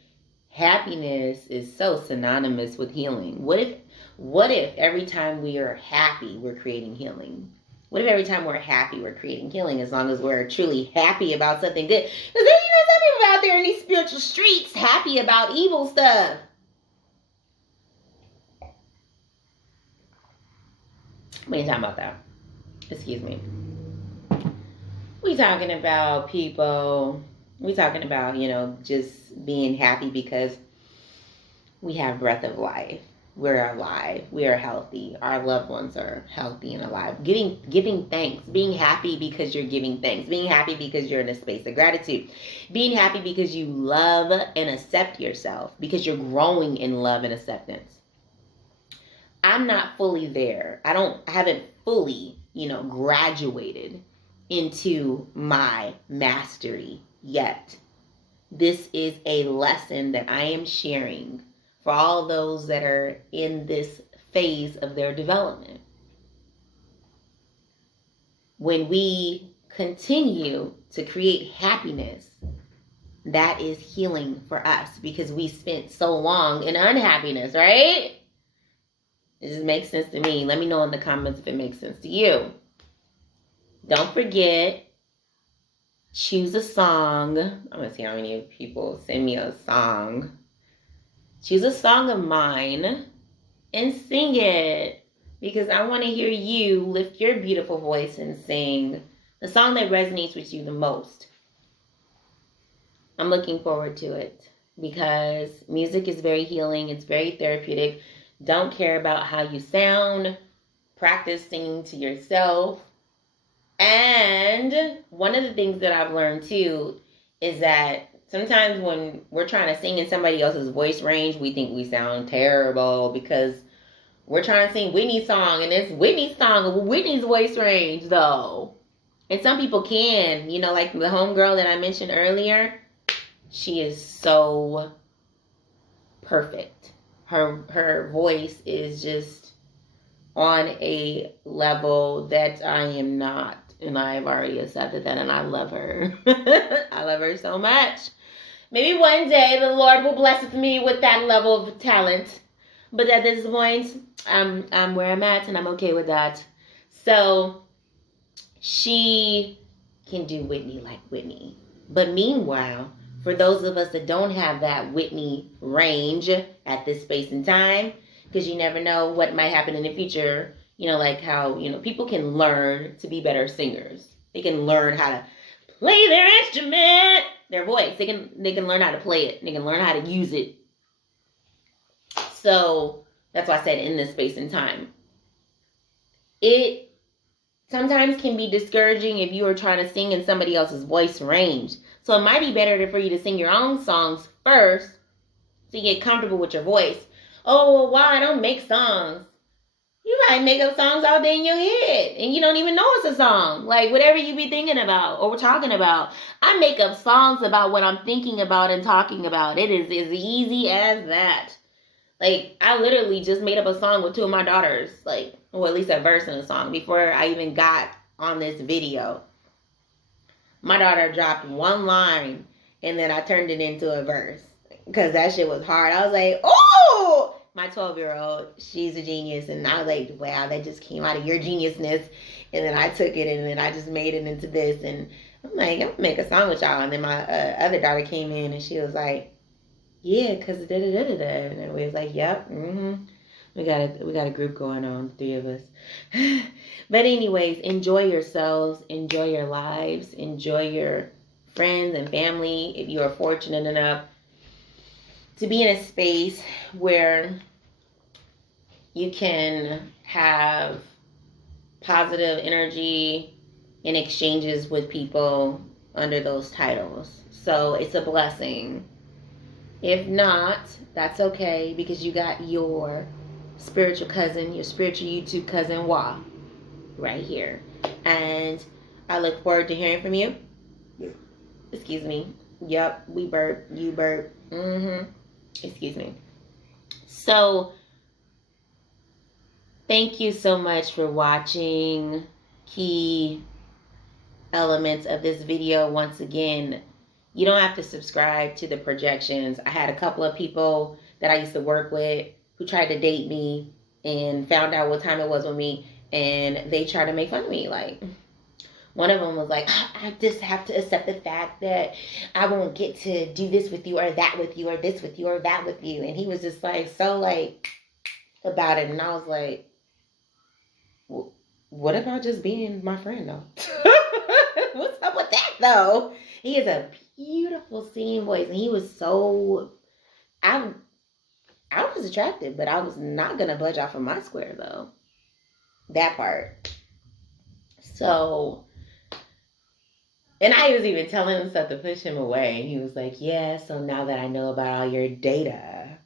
Happiness is so synonymous with healing. What if every time we are happy, we're creating healing? What if every time we're happy, we're creating healing, as long as we're truly happy about something good? Because then, some people out there in these spiritual streets happy about evil stuff. We ain't talking about that. Excuse me. We talking about people. We talking about, just being happy because we have breath of life. We're alive. We are healthy. Our loved ones are healthy and alive. Giving thanks. Being happy because you're giving thanks. Being happy because you're in a space of gratitude. Being happy because you love and accept yourself. Because you're growing in love and acceptance. I'm not fully there. I haven't fully, graduated into my mastery yet. This is a lesson that I am sharing for all those that are in this phase of their development. When we continue to create happiness, that is healing for us because we spent so long in unhappiness, right? It just makes sense to me. Let me know in the comments if it makes sense to you. Don't forget, choose a song. I'm going to see how many people send me a song. Choose a song of mine and sing it because I want to hear you lift your beautiful voice and sing the song that resonates with you the most. I'm looking forward to it because music is very healing. It's very therapeutic. Don't care about how you sound. Practice singing to yourself. And one of the things that I've learned too is that sometimes when we're trying to sing in somebody else's voice range, we think we sound terrible because we're trying to sing Whitney's song and it's Whitney's song, Whitney's voice range though. And some people can, you know, like the homegirl that I mentioned earlier, she is so perfect. Her voice is just on a level that I am not. And I've already accepted that, and I love her. I love her so much. Maybe one day the Lord will bless me with that level of talent. But at this point, I'm where I'm at, and I'm okay with that. So she can do Whitney like Whitney. But meanwhile, for those of us that don't have that Whitney range at this space and time, because you never know what might happen in the future, you know, like how, you know, people can learn to be better singers. They can learn how to play their instrument, their voice. They can learn how to play it. They can learn how to use it. So that's why I said in this space and time. It sometimes can be discouraging if you are trying to sing in somebody else's voice range. So it might be better for you to sing your own songs first so you get comfortable with your voice. Oh, well, why I don't make songs? You might make up songs out there in your head and you don't even know it's a song. Like whatever you be thinking about or talking about. I make up songs about what I'm thinking about and talking about. It is as easy as that. Like I literally just made up a song with two of my daughters. Like, or at least a verse in a song before I even got on this video. My daughter dropped one line and then I turned it into a verse because that shit was hard. I was like, oh, my 12-year-old, she's a genius. And I was like, wow, that just came out of your geniusness. And then I took it and then I just made it into this. And I'm like, I'm going to make a song with y'all. And then my other daughter came in and she was like, yeah, because da-da-da-da-da. And we was like, yep, mm-hmm. We got a group going on, 3 of us. But anyways, enjoy yourselves, enjoy your lives, enjoy your friends and family. If you are fortunate enough to be in a space where you can have positive energy and exchanges with people under those titles. So it's a blessing. If not, that's okay because you got your spiritual cousin, your spiritual YouTube cousin, Wah, right here. And I look forward to hearing from you. Excuse me. Yep, we burp, you burp. Excuse me. So, thank you so much for watching key elements of this video. Once again, you don't have to subscribe to the projections. I had a couple of people that I used to work with who tried to date me and found out what time it was with me, and they tried to make fun of me. Like, one of them was like, I just have to accept the fact that I won't get to do this with you or that with you or this with you or that with you. And he was just like, so like about it. And I was like, what about just being my friend though? What's up with that though? He has a beautiful singing voice and he was so, I was attracted, but I was not going to budge off of my square though. That part. So, and I was even telling him stuff to push him away. And he was like, yeah, so now that I know about all your data,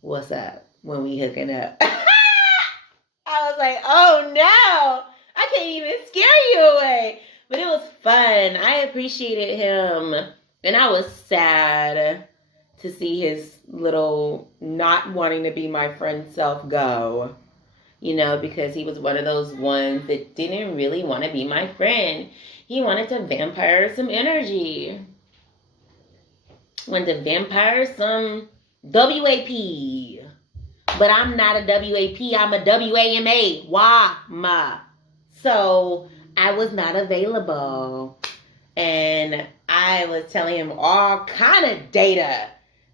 what's up when we hooking up? I was like, oh no, I can't even scare you away. But it was fun. I appreciated him. And I was sad to see his little not wanting to be my friend self go. You know, because he was one of those ones that didn't really want to be my friend. He wanted to vampire some energy. Wanted to vampire some WAP. But I'm not a WAP. I'm a WAMA. WAMA. So I was not available. And I was telling him all kind of data.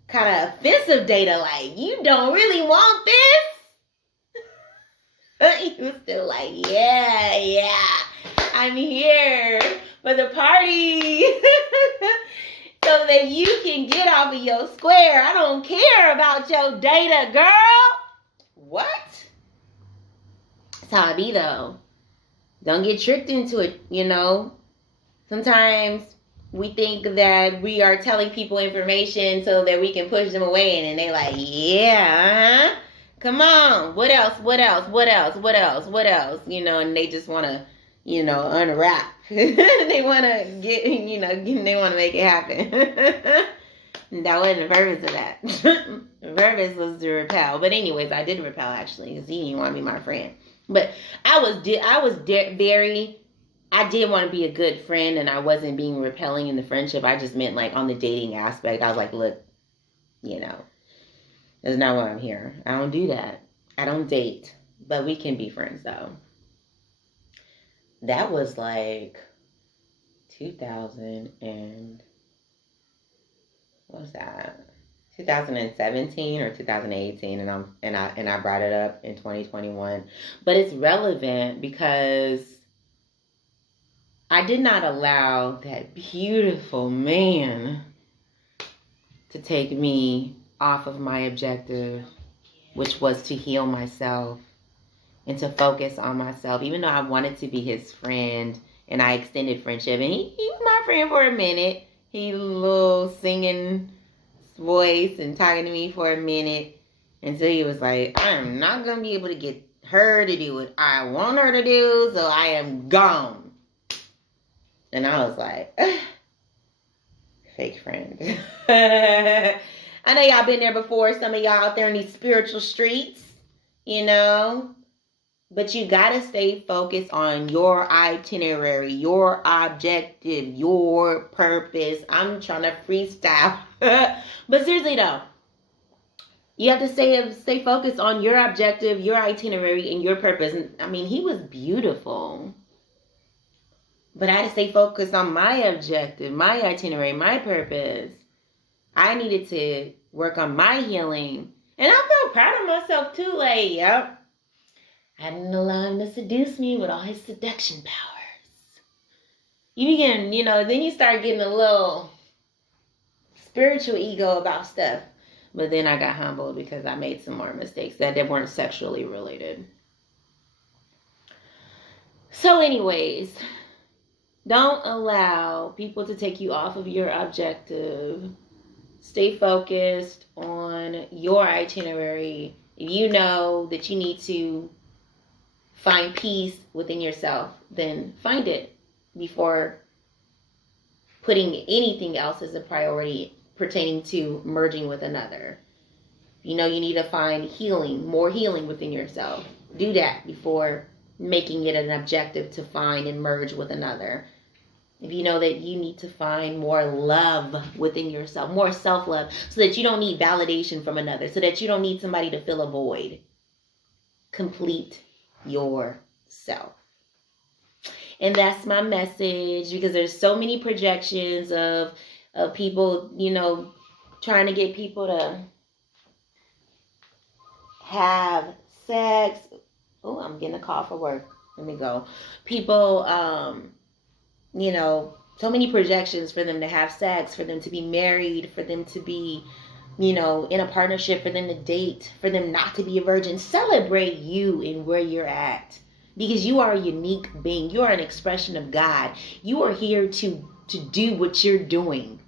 Kind of offensive data. Like, you don't really want this? He was still like, yeah, I'm here for the party. So that you can get off of your square. I don't care about your data, girl. What? That's how I be, though. Don't get tricked into it, you know. Sometimes we think that we are telling people information so that we can push them away, and then they like, yeah, come on, what else, what else, what else, what else, what else, and they just want to, unwrap. They want to get, they want to make it happen. That wasn't the purpose of that. The purpose was to repel. But anyways, I did repel, actually, because he didn't want to be my friend. But I did want to be a good friend, and I wasn't being repelling in the friendship. I just meant, like, on the dating aspect. I was like, look, that's not why I'm here. I don't do that. I don't date. But we can be friends, though. That was, like, 2017 or 2018, and I brought it up in 2021. But it's relevant because I did not allow that beautiful man to take me off of my objective, which was to heal myself and to focus on myself. Even though I wanted to be his friend, and I extended friendship, and he was my friend for a minute. He little singing voice and talking to me for a minute until he was like, I'm not going to be able to get her to do what I want her to do, so I am gone. And I was like, fake friend. I know y'all been there before. Some of y'all out there in these spiritual streets, But you got to stay focused on your itinerary, your objective, your purpose. I'm trying to freestyle. But seriously, though, you have to stay focused on your objective, your itinerary, and your purpose. I mean, he was beautiful. But I had to stay focused on my objective, my itinerary, my purpose. I needed to work on my healing. And I felt proud of myself, too. Like, yep. I didn't allow him to seduce me with all his seduction powers. You begin, then you start getting a little spiritual ego about stuff. But then I got humbled because I made some more mistakes that weren't sexually related. So anyways, don't allow people to take you off of your objective. Stay focused on your itinerary. If you know that you need to find peace within yourself, then find it before putting anything else as a priority pertaining to merging with another. You need to find healing, more healing within yourself. Do that before making it an objective to find and merge with another. If you know that you need to find more love within yourself, more self-love, so that you don't need validation from another, so that you don't need somebody to fill a void. Complete yourself. And that's my message, because there's so many projections of people, trying to get people to have sex. Oh, I'm getting a call for work. Let me go. People, so many projections for them to have sex, for them to be married, for them to be, in a partnership, for them to date, for them not to be a virgin. Celebrate you and where you're at, because you are a unique being. You are an expression of God. You are here to do what you're doing.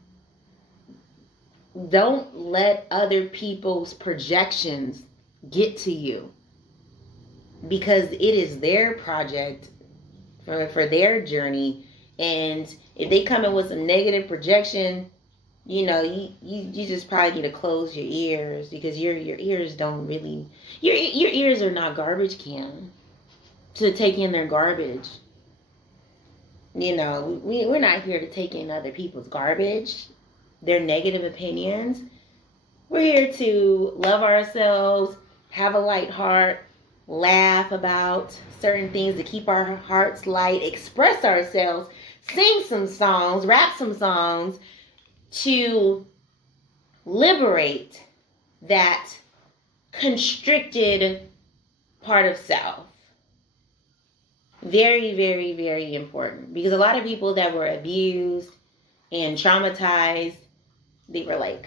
Don't let other people's projections get to you, because it is their project for their journey. And if they come in with some negative projection, you just probably need to close your ears, because your ears don't really, your ears are not garbage can to take in their garbage. We're not here to take in other people's garbage, their negative opinions. We're here to love ourselves, have a light heart, laugh about certain things to keep our hearts light, express ourselves, sing some songs, rap some songs, to liberate that constricted part of self. Very, very, very important. Because a lot of people that were abused and traumatized, they were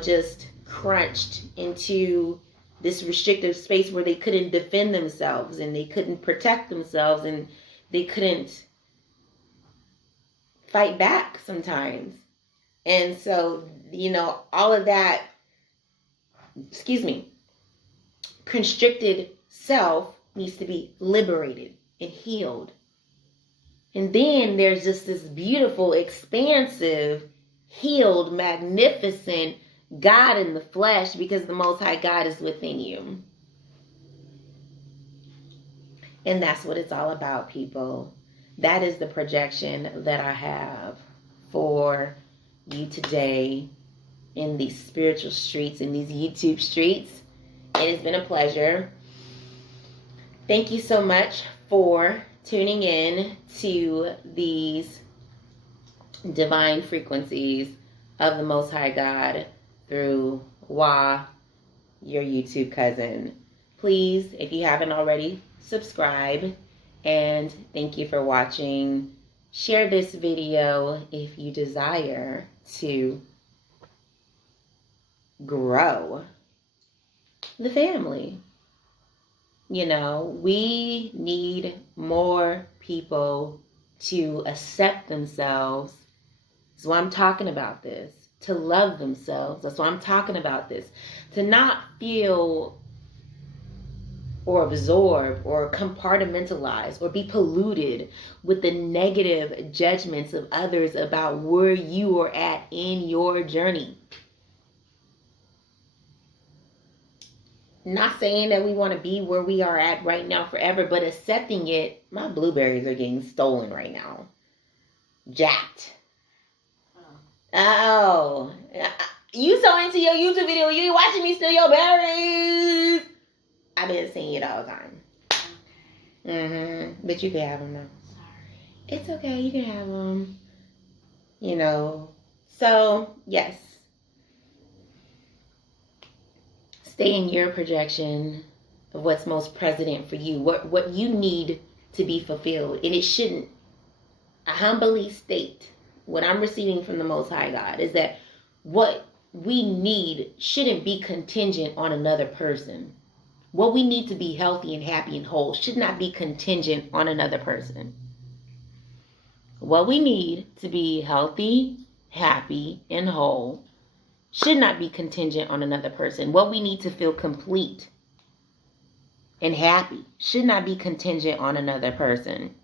just crunched into this restrictive space where they couldn't defend themselves, and they couldn't protect themselves, and they couldn't fight back sometimes. And so, all of that, constricted self needs to be liberated and healed. And then there's just this beautiful, expansive, healed, magnificent God in the flesh, because the Most High God is within you. And that's what it's all about, people. That is the projection that I have for you today in these spiritual streets, in these YouTube streets. It has been a pleasure. Thank you so much for tuning in to these divine frequencies of the Most High God through Wah, your YouTube cousin. Please, if you haven't already, subscribe. And thank you for watching. Share this video if you desire to grow the family. We need more people to accept themselves. That's why I'm talking about this. To love themselves. That's why I'm talking about this. To not feel or absorb or compartmentalize or be polluted with the negative judgments of others about where you are at in your journey. Not saying that we want to be where we are at right now forever, but accepting it. My blueberries are getting stolen right now. Jacked. Oh. You so into your YouTube video, you watching me steal your berries. I've been seeing it all the time. But you can have them now. Sorry. It's okay. You can have them. So, yes. Stay in your projection of what's most present for you. What you need to be fulfilled. And it shouldn't. I humbly state what I'm receiving from the Most High God is that what we need shouldn't be contingent on another person. What we need to be healthy and happy and whole should not be contingent on another person. What we need to be healthy, happy, and whole should not be contingent on another person. What we need to feel complete and happy should not be contingent on another person.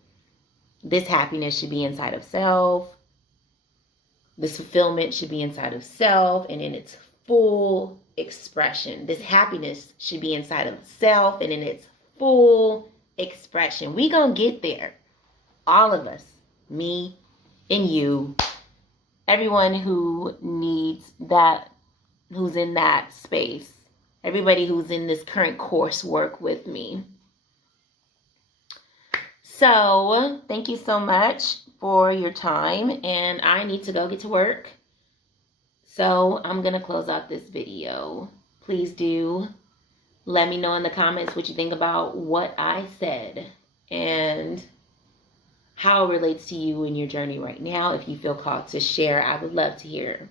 This happiness should be inside of self. This fulfillment should be inside of self and in its full expression. This happiness should be inside of self and in its full expression. We gonna get there. All of us. Me and you. Everyone who needs that, who's in that space. Everybody who's in this current coursework with me. So, thank you so much for your time. And I need to go get to work. So, I'm going to close out this video. Please do let me know in the comments what you think about what I said. And how it relates to you in your journey right now. If you feel called to share, I would love to hear.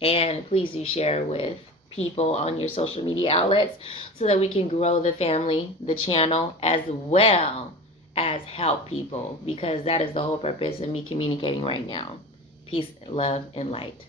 And please do share with people on your social media outlets so that we can grow the family, the channel, as well as help people, because that is the whole purpose of me communicating right now. Peace, love, and light.